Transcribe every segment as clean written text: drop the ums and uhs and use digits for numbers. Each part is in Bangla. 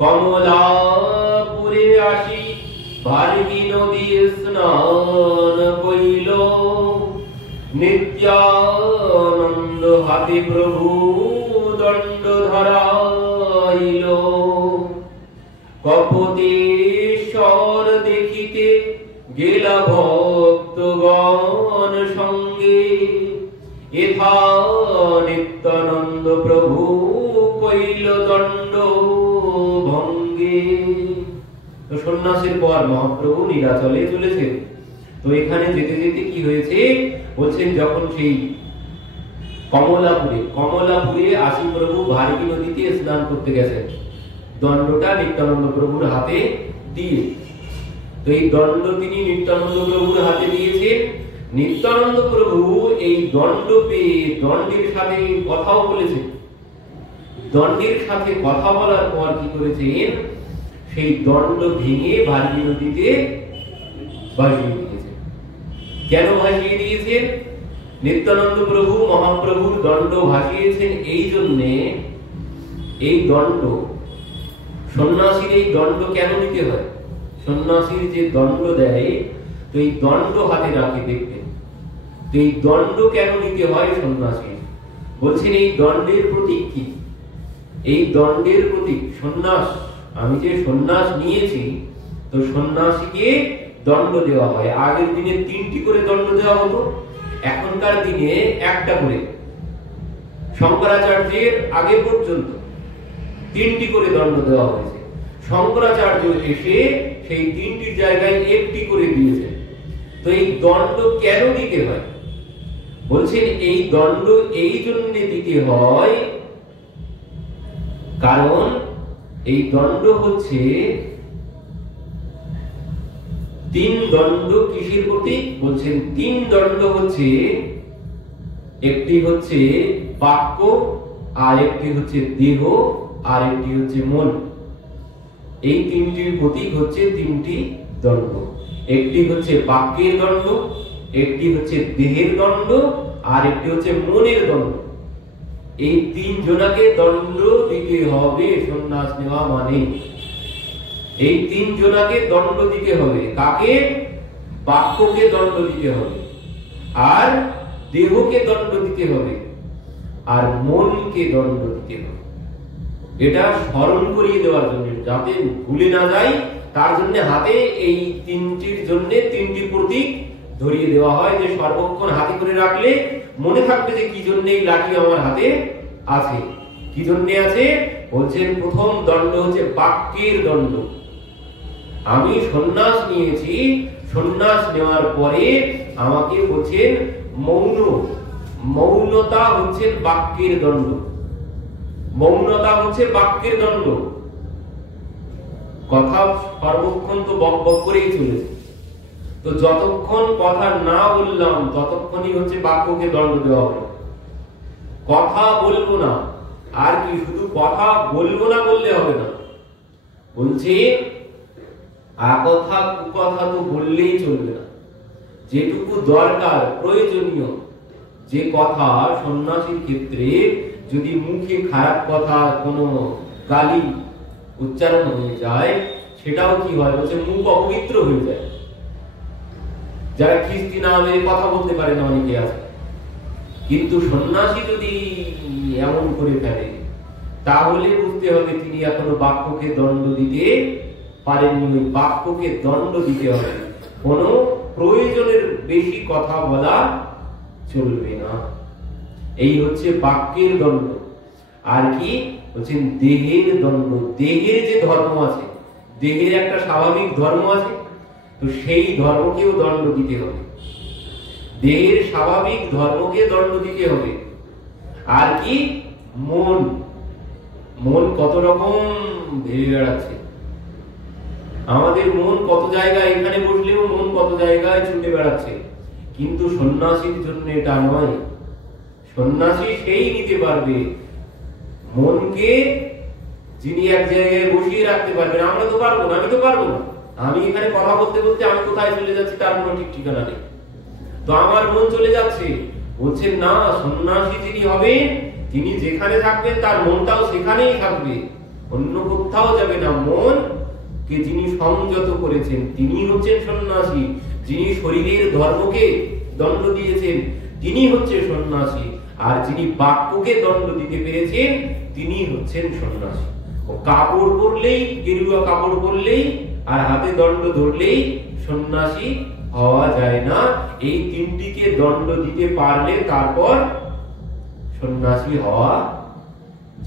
কমলাপুরে আসি ভার্গী নদী স্নান কইল, নিত্যানন্দ হাতে প্রভু দণ্ড ধরাইল। কপতেশ্বর দেখিতে গেলা ভক্তগণ সঙ্গে, এথা নিত্যানন্দ প্রভু কইল দণ্ড ভঙ্গে। তো সন্ন্যাসের পর মহাপ্রভু নীলাচলে চলেছে। তো এখানে যেতে যেতে কি হয়েছে বলছেন, যখন সেই কমলাপুরে আসি প্রভু ভার্গী নদীতে স্নান করতে গেছেন, দণ্ডটা নিত্যানন্দ প্রভুর হাতে দিয়ে। তো এই দণ্ড তিনি নিত্যানন্দ প্রভুর হাতে দিয়েছেন। নিত্যানন্দ প্রভু এই দণ্ড পেয়ে দণ্ডের সাথে কথাও বলেছেন। দণ্ডের সাথে কথা বলার পর কি করেছেন, সেই দণ্ড ভেঙে ভার্গী নদীতে ভাসিয়ে দিয়েছেন। কেন ভাসিয়ে দিয়েছেন? নিত্যানন্দ প্রভু মহাপ্রভুর দণ্ড ভাসিয়েছেন এই জন্যে, এই দণ্ড সন্ন্যাসীর এই দণ্ড কেন নিতে হয়? সন্ন্যাসীর যে দণ্ড দেয়, তো এই দণ্ড হাতে রাখে দেখতেন। তো এই দণ্ড কেন নিতে হয় সন্ন্যাসীর? বলছেন এই দণ্ডের প্রতীক কি? এই দণ্ডের প্রতীক সন্ন্যাস। আমি যে সন্ন্যাস নিয়েছি, তো সন্ন্যাসীকে দণ্ড দেওয়া হয়। আগের দিনে 3টি করে দণ্ড দেওয়া হতো, এখনকার দিনে একটা করে। শঙ্করাচার্যের আগে পর্যন্ত 3টি করে দণ্ড দেওয়া হয়েছে। শঙ্করাচার্য এসে সেই 3টির জায়গায় 1টি করে দিয়েছে। তো এই দণ্ড কেন দিতে হয়? বলছেন এই দণ্ড এই জন্য দিতে হয়, কারণ এই দণ্ড হচ্ছে 3 দণ্ড। কিসের প্রতীক? বলছেন 3 দণ্ড হচ্ছে, একটি হচ্ছে বাক্য, আর একটি হচ্ছে দেহ, আর একটি হচ্ছে মন। এই 3টির প্রতীক হচ্ছে 3টি দণ্ড। একটি হচ্ছে বাক্যের দণ্ড, একটি হচ্ছে দেহের দণ্ড, আর একটি হচ্ছে মনের দণ্ড। এই 3 জনাকে দণ্ড দিতে হবে সন্ন্যাস নেওয়া মানে। এই 3 জনাকে দণ্ড দিতে হবে। কাকে? বাক্যকে দণ্ড দিতে হবে, আর দেহকে দণ্ড দিতে হবে, আর মনকে দণ্ড দিতে হবে। এটা স্মরণ করিয়ে দেওয়ার জন্য, যাতে ভুলে না যায়, তার জন্য হাতে এই 3টির জন্য 3টি প্রতীক ধরিয়ে দেওয়া হয়, যে সর্বক্ষণ হাতে করে রাখলে মনে থাকবে যে কি জন্য এই লাঠি আমার হাতে আছে, কি জন্য আছে। বলছেন প্রথম দণ্ড হচ্ছে বাক্যের দণ্ড। আমি সন্ন্যাস নিয়েছি, সন্ন্যাস নেওয়ার পরে আমাকে বলছেন মৌনতা হচ্ছে বাক্যের দণ্ড। মৌনতা হচ্ছে বাক্যের দণ্ড। কথা সর্বক্ষণ তো বক বক করেই চলেছে, তো যতক্ষণ কথা না বললাম ততক্ষণই হচ্ছে বাক্যকে দণ্ড দেওয়া হবে। কথা বলবো না, আর কি শুধু কথা বলবো না বললে হবে না। বলছে আকথা কুকথা তো বললেই চলবে না। যেটুকু দরকার প্রয়োজনীয় যে কথা, সন্ন্যাসীর ক্ষেত্রে যদি মুখে খারাপ কথা, কোনো গালি উচ্চারণ হয়ে যায়, সেটাও কি হয়? বলছে মুখ অপবিত্র হয়ে যায়। যারা খ্রিস্টি নামে কথা বলতে পারে না অনেকে আছে, কিন্তু সন্ন্যাসী যদি এমন করে ফেলে, তাহলে বুঝতে হবে তিনি এখনো বাক্যকে দণ্ড দিতে পারেননি। ওই বাক্যকে দণ্ড দিতে হবে, কোনো প্রয়োজনের বেশি কথা বলা চলবে না। এই হচ্ছে বাক্যের দণ্ড। আর কি বলছেন? দেহের দণ্ড। দেহের যে ধর্ম আছে, দেহের একটা স্বাভাবিক ধর্ম আছে, তো সেই ধর্মকেও দণ্ড দিতে হবে। দেহের স্বাভাবিক ধর্মকে দণ্ড দিতে হবে। আর কি? মন। মন কত রকম ভেবে বেড়াচ্ছে। আমাদের মন কত জায়গায়, এখানে বসলেও মন কত জায়গায় ছুটে বেড়াচ্ছে, কিন্তু সন্ন্যাসীর জন্য এটা নয়। সন্ন্যাসী সেই নিতে পারবে মনকে, যিনি এক জায়গায় বসিয়ে রাখতে পারবেন। আমরা তো পারবো না, আমি তো পারবো না। আমি এখানে কথা বলতে বলতে আমি কোথায় চলে যাচ্ছি তার কোনো ঠিক ঠিকানা নেই, তো আমার মন চলে যাচ্ছে। বলছেন না, সন্ন্যাসী যিনি হবে তিনি যেখানে থাকবেন তার মনটাও সেখানেই থাকবে। অন্য কোথাও যাবে না। মন কে যিনি সংযত করেছেন তিনি হচ্ছেন সন্ন্যাসী। যিনি শরীরের ধর্মকে দণ্ড দিয়েছেন তিনি হচ্ছেন সন্ন্যাসী। আর যিনি বাক্যকে দণ্ড দিতে পেরেছেন তিনি হচ্ছেন সন্ন্যাসী। ও কাপড় পরলেই, গেরুয়া কাপড় পরলেই আর হাতে দণ্ড ধরলেই সন্ন্যাসী হওয়া যায় না। এই তিনটিকে দণ্ড দিতে পারলে তারপর সন্ন্যাসী হওয়া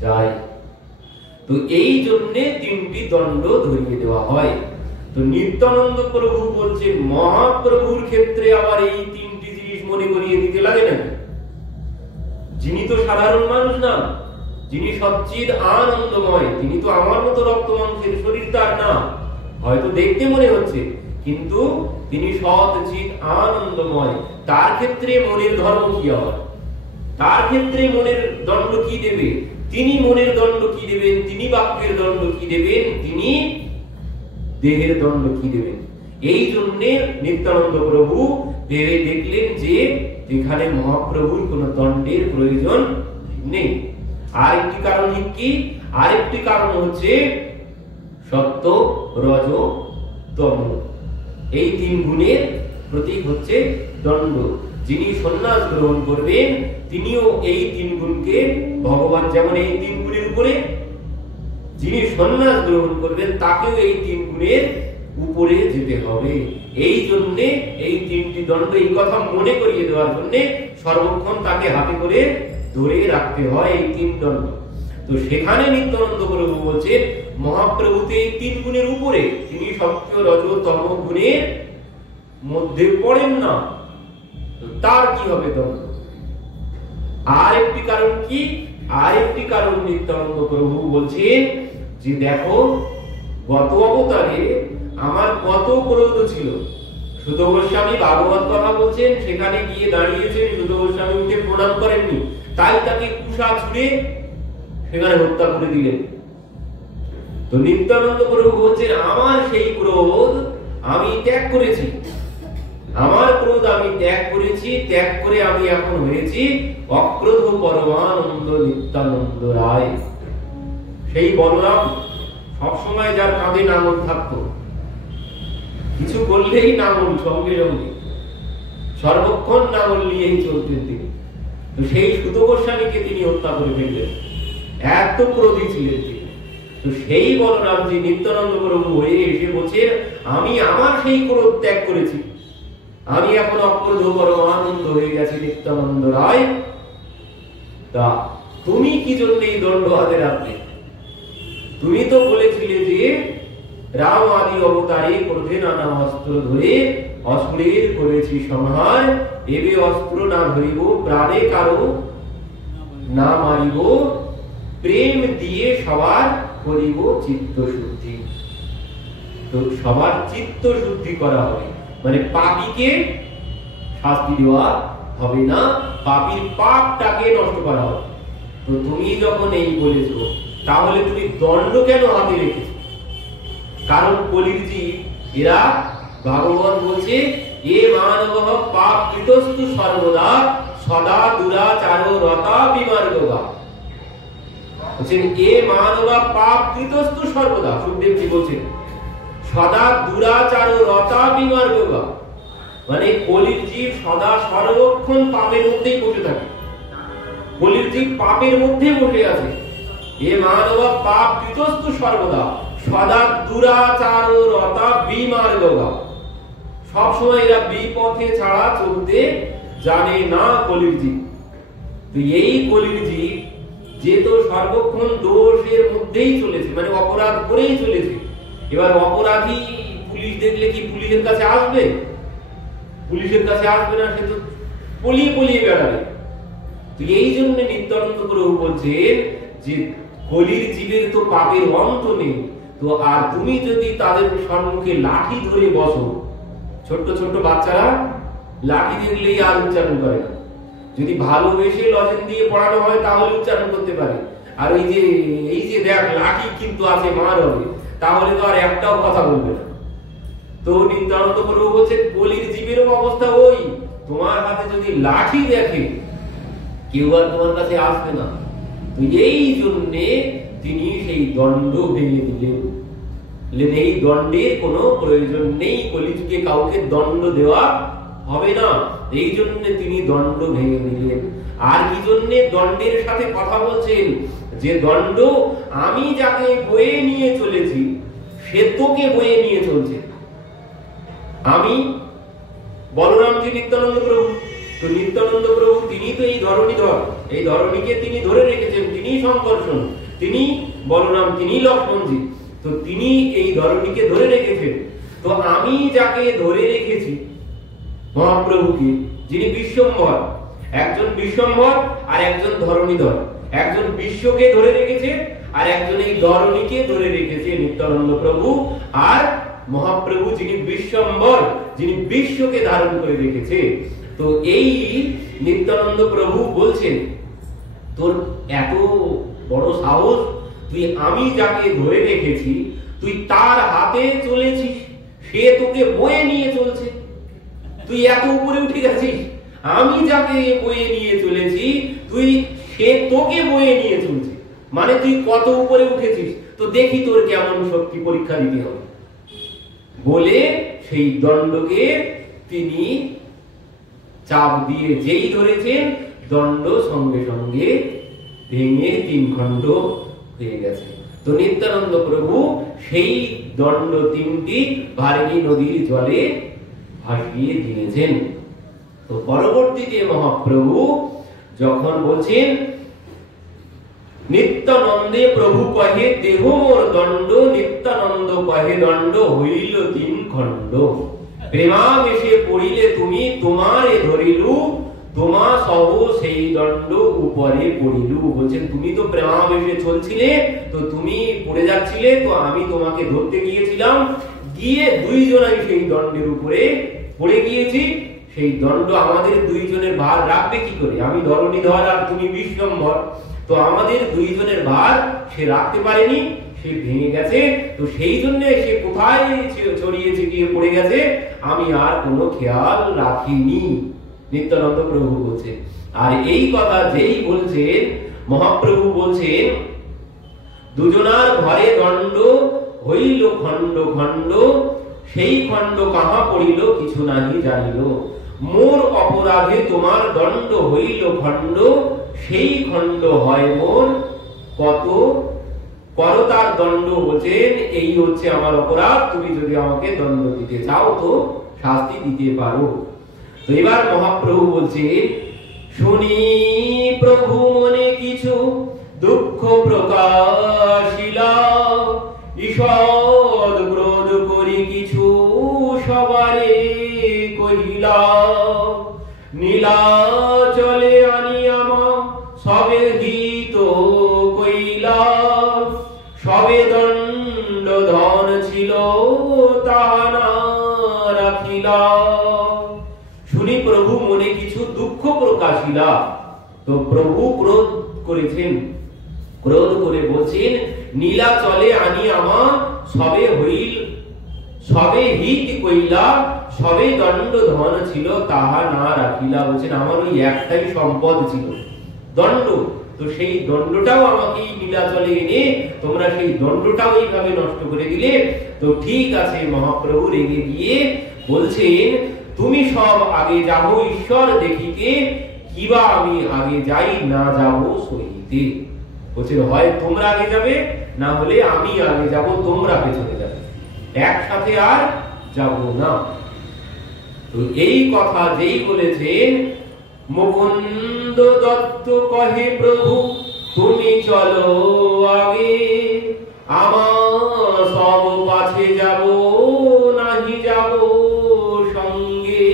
যায়। তো এই জন্য তিনটি দণ্ড ধরিয়ে দেওয়া হয়। তো নিত্যানন্দ প্রভু বলছেন মহাপ্রভুর ক্ষেত্রে আবার এই তিনটি জিনিস মনে করিয়ে দিতে লাগে না। যিনি তো সাধারণ মানুষ না, যিনি সচ্চিদ আনন্দময়, তিনি তো আমার মতো রক্ত মাংসের শরীর তার না, হয়তো দেখতে মনে হচ্ছে, কিন্তু তিনি সচ্চিদ আনন্দময়। তার ক্ষেত্রে মনের ধর্ম কি হবে? তার ক্ষেত্রে মনের দণ্ড কি দেবে? তিনি মনের দণ্ড কি দেবেন? তিনি বাক্যের দণ্ড কি দেবেন? তিনি দেহের দণ্ড কি দেবেন? এই জন্য নিত্যানন্দ প্রভু ভেবে দেখলেন যে এখানে মহাপ্রভুর কোন দণ্ডের প্রয়োজন নেই। আরেকটি কারণ কি? আরেকটি কারণ হচ্ছে সত্য, রজ, তম, এই তিন গুণের প্রতীক হচ্ছে দণ্ড। যিনি সন্ন্যাস গ্রহণ করবেন তিনিও এই তিন গুণকে, ভগবান যেমন এই তিন গুণের উপরে, যিনি সন্ন্যাস গ্রহণ করবেন তাকেও এই তিন গুণের উপরে যেতে হবে। এই জন্য এই তিনটি দণ্ড, এই কথা মনে করিয়ে দেওয়ার জন্য সর্বক্ষণ তাকে হাতে করে ধরে রাখতে হয় এই তিন দণ্ড। তো সেখানে নিত্যানন্দ প্রভু বলছেন মহাপ্রভুতে এই তিন গুণের উপরে, তিনি সত্য, রজ, তম গুণের মধ্যে পড়েন না, তার কি হবে দণ্ড? আর একটি কারণ কি? আর একটি কারণ নিত্যানন্দ প্রভু বলছেন যে দেখো, গত অবতারে আমার কত ক্রোধ ছিল। সুত গোস্বামী ভাগবত কথা বলছেন, সেখানে গিয়ে দাঁড়িয়েছেন, সুত গোস্বামী উঠে প্রণাম করেননি, তাই তাকে কুশা ছুঁড়ে সেখানে হত্যা করে দিলেন। তো নিত্যানন্দ প্রভু বলছেন আমার সেই ক্রোধ আমি ত্যাগ করেছি, আমার ক্রোধ আমি ত্যাগ করেছি, ত্যাগ করে আমি এখন হয়েছি অক্রোধ পরমানন্দ নিত্যানন্দ রায়। সেই বলরাম সবসময় যার কাঁধে নাঙল থাকতো, কিছু করলেই নাঙল সঙ্গে সঙ্গে, সর্বক্ষণ নাঙল নিয়েই চলতেন তিনি। তো সেই সুত গোস্বামীকে তিনি হত্যা করে ফেললেন, এত ক্রোধী ছিলেন তিনি। তো সেই বলরামজি নিত্যানন্দ প্রভু হয়ে এসে বলছে আমি আমার সেই ক্রোধ ত্যাগ করেছি, আমি এখন অক্রোধ পরমানন্দ হয়ে গেছি নিত্যানন্দ রায়। তা তুমি কি জন্য এই দণ্ড হাতে রাখবে? তুমি তো বলেছিলে যে রাম আদি অবতারে ক্রোধে নানা অস্ত্র ধরে অসুরের করেছি সংহার, এবে অস্ত্র না ধরিব প্রাণে কারো না মারিব, প্রেম দিয়ে সবার করিব চিত্ত শুদ্ধি। তো সবার চিত্ত শুদ্ধি করা হবে, মানে পাপীকে শাস্তি দেওয়া হবে না, পাপীর পাপটাকে নষ্ট করা হবে। তো তুমি যখন এই বলেছো, তাহলে তুমি দণ্ড কেন হাতে রেখেছো? কারণ কলির জীব এরা, ভাগবত বলছে এ মানবঃ পাপ কৃতস্তু সর্বদা সদা দুরাচার রতা বিমার্গবা। বলছেন এ মানব পাপ কৃতস্তু সর্বদা, সুখদেব জি বলছেন সদা দুরাচার রতা বিমার্গবা, মানে কলির জীব সদা সর্বক্ষণ পাপের মধ্যেই বসে থাকে, কলির জীব পাপের মধ্যে বসে আছে। এ মানব পাপ কৃতস্তু সর্বদা সদা দুরাচার রতা বিমার্গবা, সবসময় এরা বিপথে ছাড়া চলতে জানে না কলির জীব। তো এই কলির জীব যে তো সর্বক্ষণ দোষের মধ্যেই চলেছে, মানে অপরাধ করেই চলেছে। এবার অপরাধী পুলিশ দেখলে কি পুলিশের কাছে আসবে? পুলিশের কাছে আসবে না, সে তো পলিয়ে পলিয়ে বেড়াবে। তো এই জন্য নিত্যানন্দ প্রভু বলছেন যে কলির জীবের তো পাপের অন্ত নেই। তো আর তুমি যদি তাদের সম্মুখে লাঠি ধরে বসো, ছোট্ট ছোট্ট বাচ্চারা লাঠি দেখলেই আর উচ্চারণ করে না, যদি ভালোবেসে লজেন দিয়ে পড়ানো হয় তাহলে উচ্চারণ করতে পারে। আর এই যে দেখ লাঠি কিন্তু আছে, মার হবে, তাহলে তো আর একটাও কথা বলবে না। তো নিত্যানন্দ প্রভু বলছে কলির জীবেরও অবস্থা ওই, তোমার হাতে যদি লাঠি দেখে কেউ আর তোমার কাছে আসবে না। তো এই জন্যে তিনি সেই দণ্ড ভেঙে দিলেন। এই দণ্ডের কোনো প্রয়োজন নেই, কলিযুগে কাউকে দণ্ড দেওয়া হবে না, এই জন্য তিনি দণ্ড ভেঙে দিলেন। আর কি জন্য দণ্ডের সাথে কথা বলছেন? যে দণ্ড আমি যাকে বয়ে নিয়ে চলেছি সে তোকে বয়ে নিয়ে চলছে। আমি বলরামজি নিত্যানন্দ প্রভু, তো নিত্যানন্দ প্রভু তিনি তো এই ধরণীধর, এই ধরণীকে তিনি ধরে রেখেছেন, তিনি সংকর্ষণ, তিনি বলরাম, তিনি লক্ষ্মণজি, তো তিনি এই ধরণীকে ধরে রেখেছেন। তো আমি যাকে ধরে রেখেছি মহাপ্রভুকে, যিনি বিশ্বম্ভর, একজন বিশ্বম্ভর আর একজন ধরণীধর, একজন বিশ্বকে ধরে রেখেছে আর একজন এই ধরণীকে ধরে রেখেছে নিত্যানন্দ প্রভু। আর মহাপ্রভু যিনি বিশ্বম্ভর, যিনি বিশ্বকে ধারণ করে রেখেছে। তো এই নিত্যানন্দ প্রভু বলছেন, তোর এত বড় সাহস, তুই আমি যাকে ধরে রেখেছি তুই তার হাতে চলেছিস, সে তোকে বয়ে নিয়ে চলছে, তুই এত উপরে উঠে গেছিস, আমি যাকে বয়ে নিয়ে চলেছি তুই, সে তোকে বয়ে নিয়ে চলছে, মানে তুই কত উপরে উঠেছিস, তো দেখি তোর কেমন শক্তি, পরীক্ষা দিতে হবে বলে সেই দণ্ডকে তিনি চাপ দিয়ে যেই ধরেছেন, দণ্ড সঙ্গে সঙ্গে ভেঙে তিন খণ্ড হয়ে গেছে। তো নিত্যানন্দ প্রভু সেই দণ্ড তিনটি ভার্গী নদীর জলে ভাসিয়ে দিয়েছেন। তো পরবর্তীতে মহাপ্রভু যখন বলছেন, নিত্যানন্দে প্রভু কহে দেহ মোর দণ্ড, নিত্যানন্দ কহে দণ্ড হইল তিন খণ্ড, প্রেমাবেশে পড়িলে তুমি তোমারে ধরিলু, তোমা সহ সেই দণ্ড উপরে পড়িলু। বলছেন তুমি তো প্রেমাবেশে চলছিলে, তো তুমি পড়ে যাচ্ছিলে, তো আমি তোমাকে ধরতে গিয়েছিলাম, গিয়ে দুইজনাই সেই দণ্ডের উপরে পড়ে গিয়েছি। সেই দণ্ড আমাদের দুইজনের ভার রাখবে কি করে? আমি ধরণীধর আর তুমি বিশ্বম্ভর, তো আমাদের দুইজনের ভার সে রাখতে পারেনি, সে ভেঙে গেছে। তো সেই জন্য সে কোথায় ছড়িয়েছে, গিয়ে পড়ে গেছে, আমি আর কোনো খেয়াল রাখিনি, নিত্যানন্দ প্রভু বলছেন। আর এই কথা যেই বলছেন, মহাপ্রভু বলছেন, দুজনার ঘরে দণ্ড হইল খণ্ড খণ্ড, সেই খণ্ড কাহা পড়িল কিছু নাহি জানিল, মোর অপরাধে তোমার দণ্ড হইল খণ্ড, সেই খণ্ড হয় মোর কত করতার দণ্ড। বলছেন এই হচ্ছে আমার অপরাধ, তুমি যদি আমাকে দণ্ড দিতে চাও তো শাস্তি দিতে পারো। তো এবার মহাপ্রভু বলছেন, শুনি প্রভু মনে কিছু দুঃখ প্রকাশিলা, ঈষৎ ক্রোধ করি কিছু সবারে কহিলা, নীলা চলে আনিয়ামা সবে হিত কইলা, সবে দণ্ড ধন ছিল তাহা না রাখিলা। শুনি প্রভু মনে কিছু দুঃখ প্রকাশিলা। তো প্রভু ক্রোধ করেছেন, ক্রোধ করে বলছেন, নীলা চলে আনি আমা সবে হইল, সবে হিত কইলা, সবে দণ্ড ধন ছিল তাহা না রাখিলা। বলছেন আমার ওই একটাই সম্পদ ছিল, দণ্ড, তো সেই দণ্ডটাও আমাকে নীলাচলে এনে তোমরা সেই দণ্ডটাও এইভাবে নষ্ট করে দিলে। তো ঠিক আছে, মহাপ্রভু রেগে গিয়ে বলছেন, তুমি সব আগে যাবো ঈশ্বর দেখিতে, কিবা আমি আগে যাই না যাব সহিতে। বলছেন হয় তোমরা আগে যাবে, না হলে আমি আগে যাব, তোমরা পেছনে যাবে, একসাথে আর যাব না। তো এই কথা যেই বলেছেন, মুকুন্দ দত্ত কহে প্রভু তুমি চলো আগে, আমার সব পাছে যাব নাহি যাব সঙ্গে।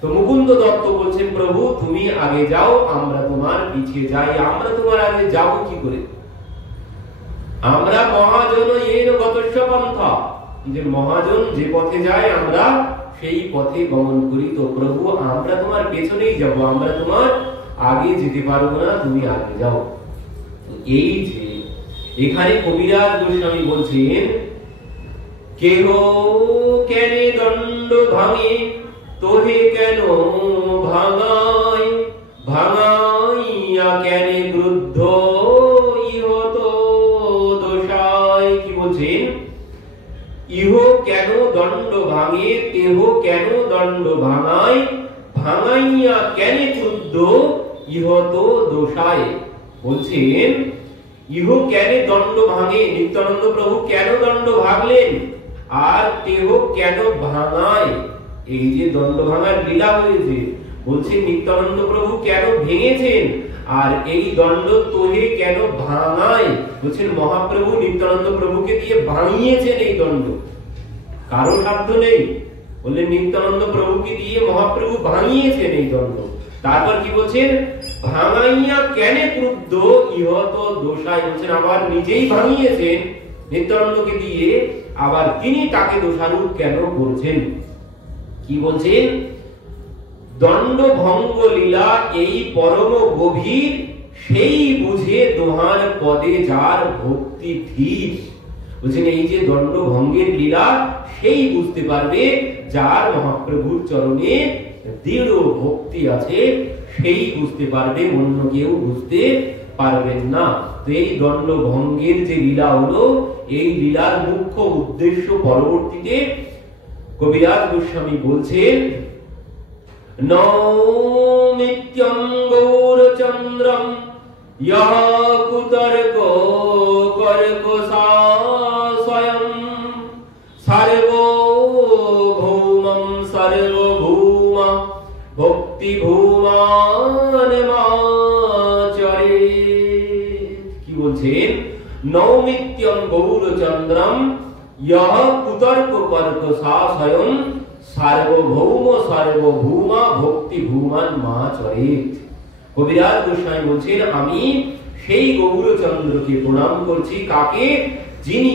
তো মুকুন্দ দত্ত বলছেন, প্রভু তুমি আগে যাও, আমরা তোমার পিছে যাই। আমরা তোমার আগে যাব কি করে? আমরা মহাজন এর গতস্য পন্থা, যে মহাজন যে পথে যায় আমরা সেই পথে গমন করি। তো প্রভু আমরা তোমার পেছনেই যাব, আমরা তোমার আগে যেতে পারবো না, তুমি আগে যাও। এই যে এখানে কবিরাজ গোস্বামী বলছেন, কেহ কেনে দণ্ড ভাঙে তোহে কেন ভাঙাই, ভাঙাইয়া কেনে ক্রুদ্ধ ইহত বলছেন, ইহ কেন দণ্ড ভাঙে, তেহ কেন দণ্ড ভাঙায়, ভাঙাইয়া কেন ক্রুদ্ধ, ইহ তো দোষায়। বলছেন ইহ কেন দণ্ড ভাঙে, নিত্যানন্দ প্রভু কেন দণ্ড ভাঙলেন, আর তেহ কেন ভাঙায়, এই যে দণ্ড ভাঙার লীলা হয়েছে, বলছেন নিত্যানন্দ প্রভু কেন ভেঙেছেন, আর এই দণ্ড তোহে কেন ভাঙায়, বলছেন মহাপ্রভু নিত্যানন্দ প্রভুকে দিয়ে ভাঙিয়েছেন এই দণ্ড, কারো সাধ্য নেই। বললেন নিত্যানন্দ প্রভুকে দিয়ে মহাপ্রভু ভাঙিয়েছেন এই দণ্ড। তারপর কি বলছেন, ভাঙাইয়া কেন ক্রুদ্ধ, ইহ তো দোষায়। বলছেন আবার নিজেই ভাঙিয়েছেন নিত্যানন্দকে দিয়ে, আবার তিনি তাকে দোষারোপ কেন করছেন। কি বলছেন, দণ্ড ভঙ্গ লীলা এই পরম গভীর, সেই বুঝে দোহার পদে যার ভক্তি ধীর। বলছেন এই যে দণ্ড ভঙ্গের লীলা, সেই বুঝতে পারবে যার মহাপ্রভুর চরণে দৃঢ় ভক্তি আছে, সেই বুঝতে পারবে, অন্য কেউ বুঝতে পারবেন না। তো এই দণ্ড ভঙ্গের যে লীলা হলো, এই লীলার মুখ্য উদ্দেশ্য পরবর্তীতে কবিরাজ গোস্বামী বলছেন, নৌমিত্যং গৌরচন্দ্রম ইহ কুতর্ক কর্কশাস্বয়ং সার্বভৌমং সর্বভৌমা ভক্তি ভৌমান মাচরে। কি বলছেন, নৌমিত্যং গৌরচন্দ্রম ইহ কুতর্ক কর্কশাস্বয়ং সার্বভৌম সার্বভৌমা ভক্তি ভৌমান মাচরেত। কবিরাজ গোস্বামী বলছেন আমি সেই গৌরচন্দ্রকে প্রণাম করছি। কাকে? যিনি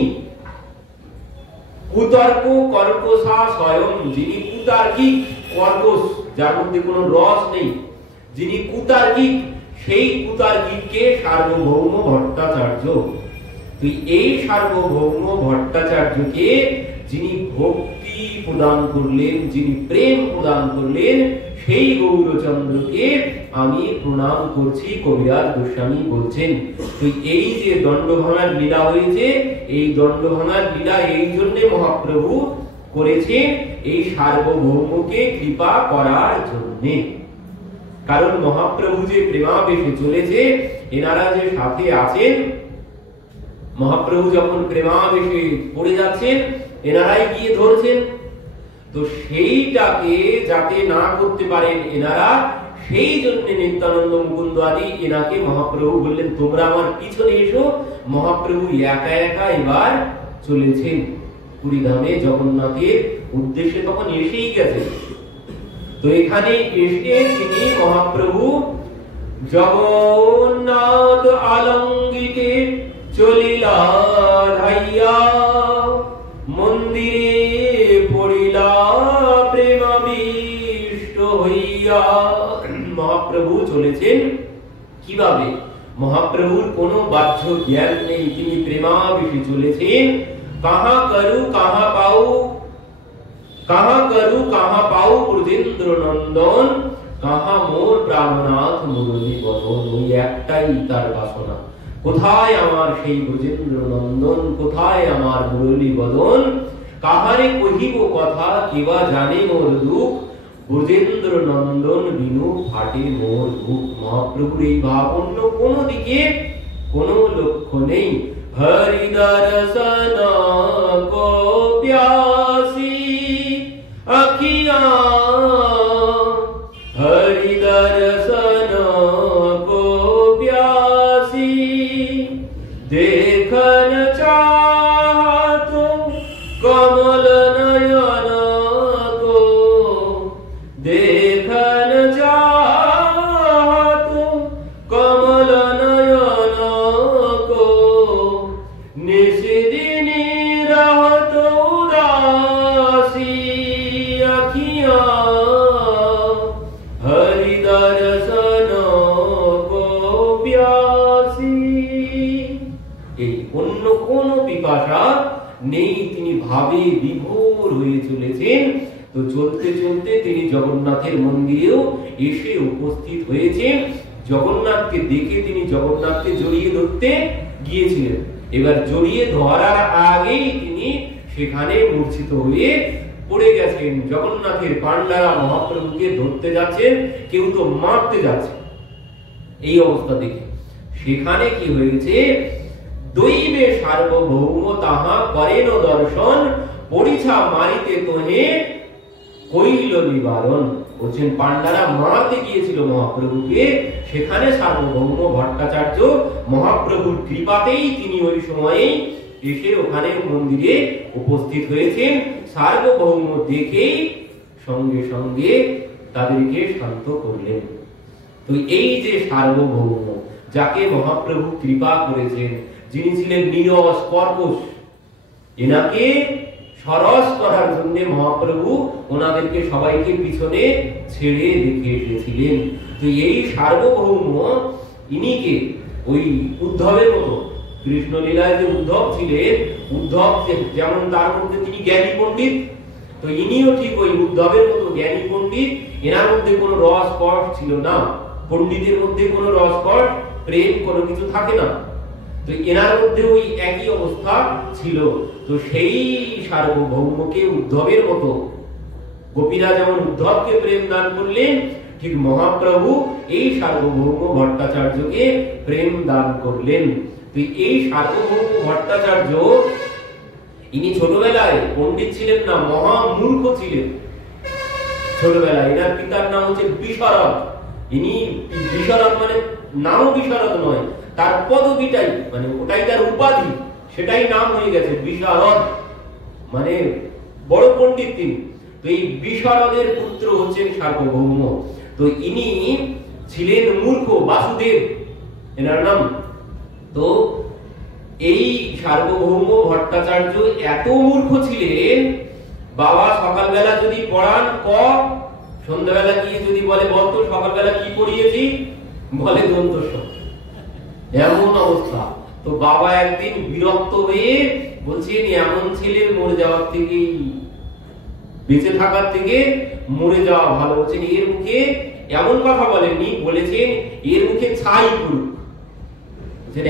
কুতর্ক কর্কশা স্বয়ং, যিনি কুতার্কিক, কর্কশ যার মধ্যে কোনো রস নেই, যিনি কুতার্কিক, সেই কুতার্কিককে সার্বভৌম ভট্টাচার্য। তুই এই সার্বভৌম ভট্টাচার্যকে যিনি ভক্তি প্রদান করলেন, যিনি প্রেম প্রদান করলেন, সেই গৌরচন্দ্রকে আমি প্রণাম করছি। কবিরাজ গোস্বামী বলছেন তুই এই যে দণ্ড ভাঙার লীলা হয়েছে, এই দণ্ড ভাঙার লীলা এই জন্য মহাপ্রভু করেছেন, এই সার্বভৌমকে কৃপা করার জন্য। কারণ মহাপ্রভু যে প্রেমাবেশে চলেছে, এনারা যে সাথে আছেন, মহাপ্রভু যখন প্রেমাবেশে পড়ে যাচ্ছেন, এনারাই গিয়ে ধরছেন। তো সেইটাকে যাতে না করতে পারেন এনারা, সেই জন্য নিত্যানন্দ মুকুন্দ আদি এনাকে মহাপ্রভু বললেন তোমরা আমার পিছনে এসো। মহাপ্রভু একা একা এবার চলেছেন পুরীধামে, জগন্নাথের উদ্দেশ্যে তখন এসেই গেছে। তো এখানে এসে তিনি মহাপ্রভু জগন্নাথ আলঙ্গিতে চলিলা ধাইয়া, মন্দিরে পড়িলা প্রেমাবিষ্ট হইয়া। মহাপ্রভু চলেছেন কিভাবে? মহাপ্রভুর কোনো বাহ্য জ্ঞান নেই, তিনি প্রেমাবিষ্টে চলেছেন। কাহা করু কাহা পাও, কাহা করু কাহা পাও ব্রজেন্দ্র নন্দন, কাহা মোর প্রাণনাথ মুরলী বদন। ওই একটাই তার বাসনা, কোথায় আমার সেই ব্রজেন্দ্র নন্দন, কোথায় আমার মুরলী বদন। কাহারে কহিব কথা, কেবা জানে মোর দুঃখ, ব্রজেন্দ্র নন্দন বিনু ফাটে মোর বুক। মহাপ্রভুর এই ভাব, অন্য কোন দিকে কোনো লক্ষ্য নেই। হরি দর্শন কো প্যাসি আখিয়া, হরি দর্শন কো প্যাসি देखन चाहतो कमल नयन को, देखन चाहतो कमल नयन को, निशिदिनी रहतो उदासी अखियां, हरि दर्शन को प्यासी। এই অন্য কোন পিপাসা নেই, তিনি ভাবে বিভোর হয়ে চলেছেন। তো চলতে চলতে তিনি জগন্নাথের মন্দিরেও এসে উপস্থিত হয়েছেন। জগন্নাথকে দেখে তিনি জগন্নাথকে জড়িয়ে ধরতে গিয়েছিলেন। এবার জড়িয়ে ধরার আগেই তিনি সেখানে মূর্ছিত হয়ে পড়ে গেছেন। জগন্নাথের পান্ডারা মহাপ্রভুকে ধরতে যাচ্ছেন, কেউ তো মারতে যাচ্ছে। এই অবস্থা দেখে সেখানে কি হয়েছে, দৈবে সার্বভৌম তাহা করেন দর্শন, পরিছা মারিতে তোহে কইল নিবারণ। বলছেন পান্ডারা মারতে গিয়েছিল মহাপ্রভুকে, সেখানে সার্বভৌম ভট্টাচার্য মহাপ্রভুর কৃপাতেই তিনি ওই সময়ে এসে ওখানে মন্দিরে উপস্থিত হয়েছেন। সার্বভৌম দেখেই সঙ্গে সঙ্গে তাদেরকে শান্ত করলেন। তো এই যে সার্বভৌম, যাকে মহাপ্রভু কৃপা করেছেন, যিনি ছিলেন নীরস কর্কশ, এনাকে সরস করার জন্য মহাপ্রভু ওনাদেরকে সবাইকে পিছনে ছেড়ে রেখে এসেছিলেন। তো এই সার্বভৌম ইনিকে ওই উদ্ধবের মতো, কৃষ্ণ লীলায় যে উদ্ধব ছিলেন, উদ্ধব যেমন তার মধ্যে তিনি জ্ঞানী পণ্ডিত, তো ইনিও ঠিক ওই উদ্ধবের মতো জ্ঞানী পণ্ডিত। এনার মধ্যে কোনো রস কষ ছিল না, পণ্ডিতের মধ্যে কোনো রস কষ প্রেম কোনো কিছু থাকে না, তো এনার মধ্যে ওই একই অবস্থা ছিল। তো সেই সার্বভৌমকে উদ্ধবের মতো, গোপীরা যেমন উদ্ধবকে প্রেম দান করলেন, ঠিক মহাপ্রভু এই সার্বভৌম ভট্টাচার্যকে প্রেম দান করলেন। তো এই সার্বভৌম ভট্টাচার্য ইনি ছোটবেলায় পণ্ডিত ছিলেন না, মহামূর্খ ছিলেন ছোটবেলায়। এনার পিতার নাম হচ্ছে বিশারদ। ইনি বিশারদ মানে নাম বিশারদ নয়, তার পদবিটাই, মানে ওটাই তার উপাধি, সেটাই নাম হয়ে গেছে বিশারদ, মানে বড় পণ্ডিত তিনি। তো এই বিশারদের পুত্র হচ্ছেন সার্বভৌম। তো ইনি ছিলেন মূর্খ, বাসুদেব এনার নাম। তো এই সার্বভৌম ভট্টাচার্য এত মূর্খ ছিলেন, বাবা সকালবেলা যদি পড়ান ক, সন্ধ্যাবেলা গিয়ে যদি বলে বলতো সকালবেলা কি পড়িয়েছি, বলে দন্ত স, এমন অবস্থা। তো বাবা একদিন বিরক্ত হয়ে বলছেন, এমন ছেলে মরে যাওয়ার থেকে, বেঁচে থাকার থেকে মরে যাওয়া ভালো। বলছেন এর মুখে এমন কথা বলেননি, বলেছেন এর মুখে ছাই পড়ুক,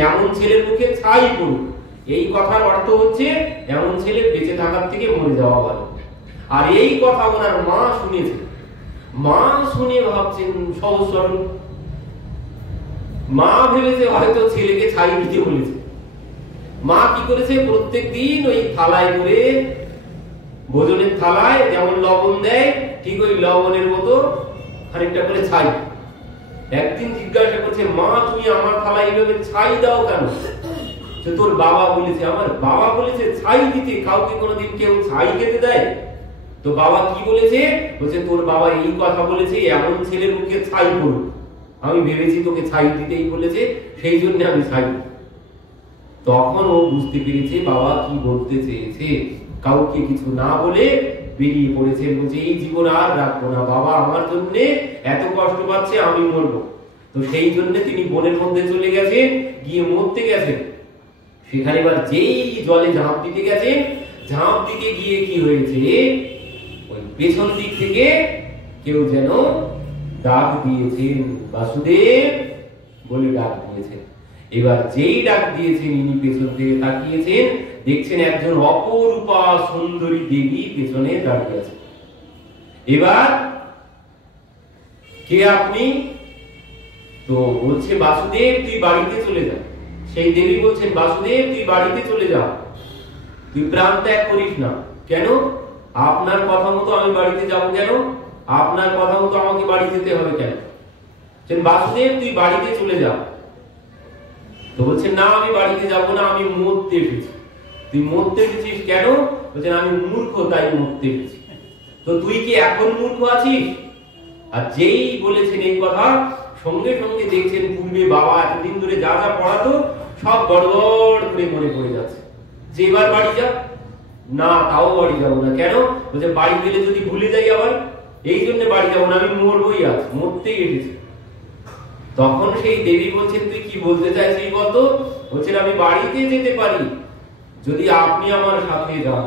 এমন ছেলের মুখে ছাই পড়ুক। এই কথার অর্থ হচ্ছে এমন ছেলে বেঁচে থাকার থেকে মরে যাওয়া ভালো। আর এই কথা ওনার মা শুনেছে, মা শুনে ভাবছেন সহজ সরল, মা ভেবেছে হয়তো ছেলেকে ছাই দিতে বলেছে। মা কি করেছে, প্রত্যেক দিন ওই থালায় করে, ভোজনের থালায় যেমন লবণ দেয়, ঠিক ওই লবণের মতো খানিকটা করে ছাই। একদিন জিজ্ঞাসা করছে, মা তুমি আমার থালায় এইভাবে ছাই দাও কেন? তোর বাবা বলেছে। আমার বাবা বলেছে ছাই দিতে, কাউকে কোনোদিন কেউ ছাই খেতে দেয়? তো বাবা কি বলেছে? বলছে তোর বাবা এই কথা বলেছে, এমন ছেলের মুখে ছাই পড়ুক। আমি ভেবেছি তোকে ছাই দিতেই বলেছে, সেই জন্য আমি ছাই। তখন ও বুঝতে পেরেছে বাবা কি বলতে চেয়েছে। কাউকে কিছু না বলে বেরিয়ে পড়েছে। বলছে এই জীবন আর রাখবো না, বাবা আমার জন্য এত কষ্ট পাচ্ছে, আমি মরবো। তো সেই জন্য তিনি বনের মধ্যে চলে গেছেন, গিয়ে মরতে গেছেন। সেখানে এবার যেই জলে ঝাঁপ দিতে গেছেন, ঝাঁপ দিতে গিয়ে কি হয়েছে, ওই পেছন দিক থেকে কেউ যেন ডাক দিয়েছেন, বাসুদেব বলে ডাক দিয়েছেন। এবার যেই ডাক দিয়েছেন, ইনি পেছন থেকে তাকিয়েছেন, দেখছেন একজন অপরূপা সুন্দরী দেবী পেছনে দাঁড়িয়ে আছে। এবার কে আপনি? তো বলছে বাসুদেব তুই বাড়িতে চলে যা। সেই দেবী বলছেন বাসুদেব তুই বাড়িতে চলে যা, তুই প্রাণ ত্যাগ করিস না। কেন? আপনার কথা মতো আমি বাড়িতে যাব কেন? আপনার কথা মতো আমাকে বাড়ি যেতে হবে কেন? বাসুদেব তুই বাড়িতে চলে যা। তো বলছেন না আমি বাড়িতে যাব না, আমি মরতে এসেছি। তুই মরতে এসেছিস কেন? বলছেন আমি মূর্খ তাই মরতে এসেছি। তো তুই কি এখন মূর্খ আছিস? আর যেই বলেছেন এই কথা, সঙ্গে সঙ্গে দেখছেন পূর্বে বাবা এতদিন ধরে যা যা পড়াতো সব গড়গড় করে মনে পড়ে যাচ্ছে। যে এবার বাড়ি যা। না তাও বাড়ি যাবো না। কেন? বলছে বাড়ি গেলে যদি ভুলে যাই আবার, এই জন্য বাড়ি যাবো না, আমি মরবই, আজ মরতেই এসেছি। তখন সেই দেবী বলছেন তুই কি বলতে চাইছিস বলতো? বলছেন আমি বাড়িতে যেতে পারি যদি আপনি আমার সাথে যান,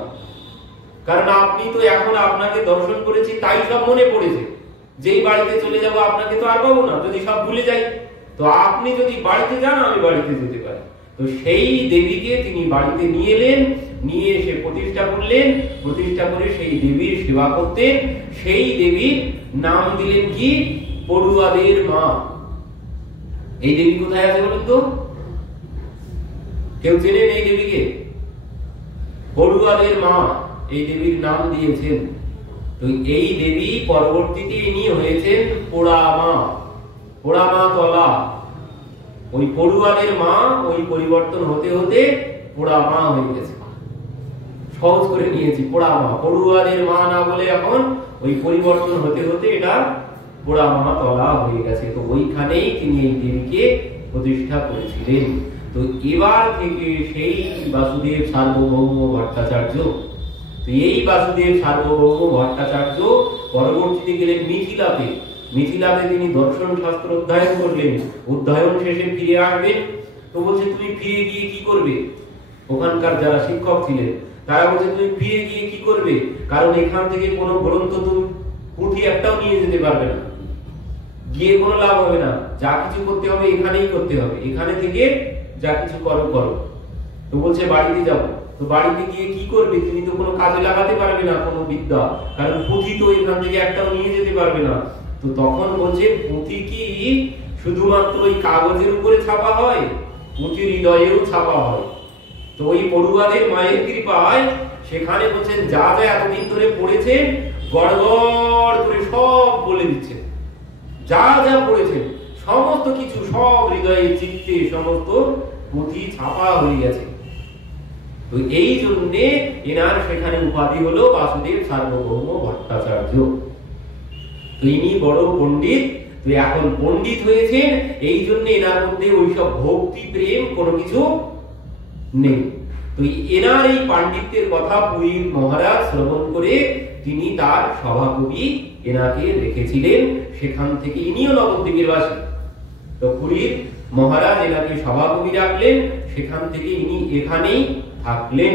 কারণ আপনি তো এখন আপনাকে দর্শন করেছি তাই সব মনে পড়েছে। যেই বাড়িতে চলে যাব আপনাকে তো আর পাবো না, যদি সব ভুলে যাই। তো আপনি যদি বাড়িতে যান আমি বাড়িতে যেতে পারি। তো সেই দেবীকে তিনি বাড়িতে নিয়ে এলেন, নিয়ে এসে প্রতিষ্ঠা করলেন, প্রতিষ্ঠা করে সেই দেবীর সেবা করতেন। সেই দেবীর নাম দিলেন কি? পড়ুয়াদের মা। এই দেবী কোথায় আছে বলুন তো? কেউ চেনেন এই দেবীকে? পড়ুয়াদের মা এই দেবীর নাম দিয়েছেন। তো এই দেবী পরবর্তীতে ইনি হয়েছেন পোড়া মা, পোড়া মা তলা। ওই পড়ুয়াদের মা ওই পরিবর্তন হতে হতে পোড়া মা হয়ে গেছে। সহজ করে নিয়েছি, পোড়া মা, পড়ুয়াদের মা না বলে এখন ওই পরিবর্তন হতে হতে এটা পোড়া মা তলা হয়ে গেছে। তো ওইখানেই তিনি এই দেবীকে প্রতিষ্ঠা করেছিলেন। তো এবার থেকে সেই বাসুদেব সার্বভৌম ভট্টাচার্য, তো এই বাসুদেব সার্বভৌম ভট্টাচার্য পরবর্তীতে গেলেন মিথিলাতে। মিথিলাতে তিনি দর্শন শাস্ত্র অধ্যয়ন করলেন। অধ্যয়ন শেষে ফিরে আসবেন। তো বলছে তুমি ফিরে গিয়ে কি করবে? ওখানকার যারা শিক্ষক ছিলেন তারা বলছে তুমি ফিরে গিয়ে কি করবে, কারণ এখান থেকে কোনো গ্রন্থ তুমি পুঁথি একটাও নিয়ে যেতে পারবে না, গিয়ে কোনো লাভ হবে না। যা কিছু করতে হবে এখানেই করতে হবে, এখানে থেকে যা কিছু করো করো। তো বলছে বাড়িতে যাব। তো বাড়িতে গিয়ে কি করবে? তুমি তো কোনো কাজে লাগাতে পারবে না কোনো বিদ্যা, কারণ পুঁথি তো এখান থেকে একটাও নিয়ে যেতে পারবে না। তো তখন বলছে পুঁথি কি শুধুমাত্র ওই কাগজের উপরে ছাপা হয়? পুঁথি হৃদয়েও ছাপা হয়। তো ওই পড়ুয়াদের মায়ের কৃপায় সেখানে বলছেন যা যা এতদিন ধরে পড়েছে গড়গড় করে সব বলে দিচ্ছে। যা যা পড়েছে সমস্ত কিছু সব হৃদয়ে চিত্তে সমস্ত পুঁথি ছাপা হয়ে গেছে। তো এই জন্যে এনার সেখানে উপাধি হলো বাসুদেব সার্বভৌম ভট্টাচার্য। তো ইনি বড় পণ্ডিত। তো এখন পণ্ডিত হয়েছেন, এই জন্য এনার মধ্যে ওইসব ভক্তি প্রেম কোনো কিছু নেই। তো এনার এই পাণ্ডিত্যের কথা পুরীর মহারাজ শ্রবণ করে তিনি তার সভাকবি এনাকে রেখেছিলেন। সেখান থেকে ইনিও নবদ্বীপের বাসী। তো পুরীর মহারাজ এনাকে সভাকবি রাখলেন, সেখান থেকে ইনি এখানেই থাকলেন।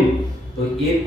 তো এর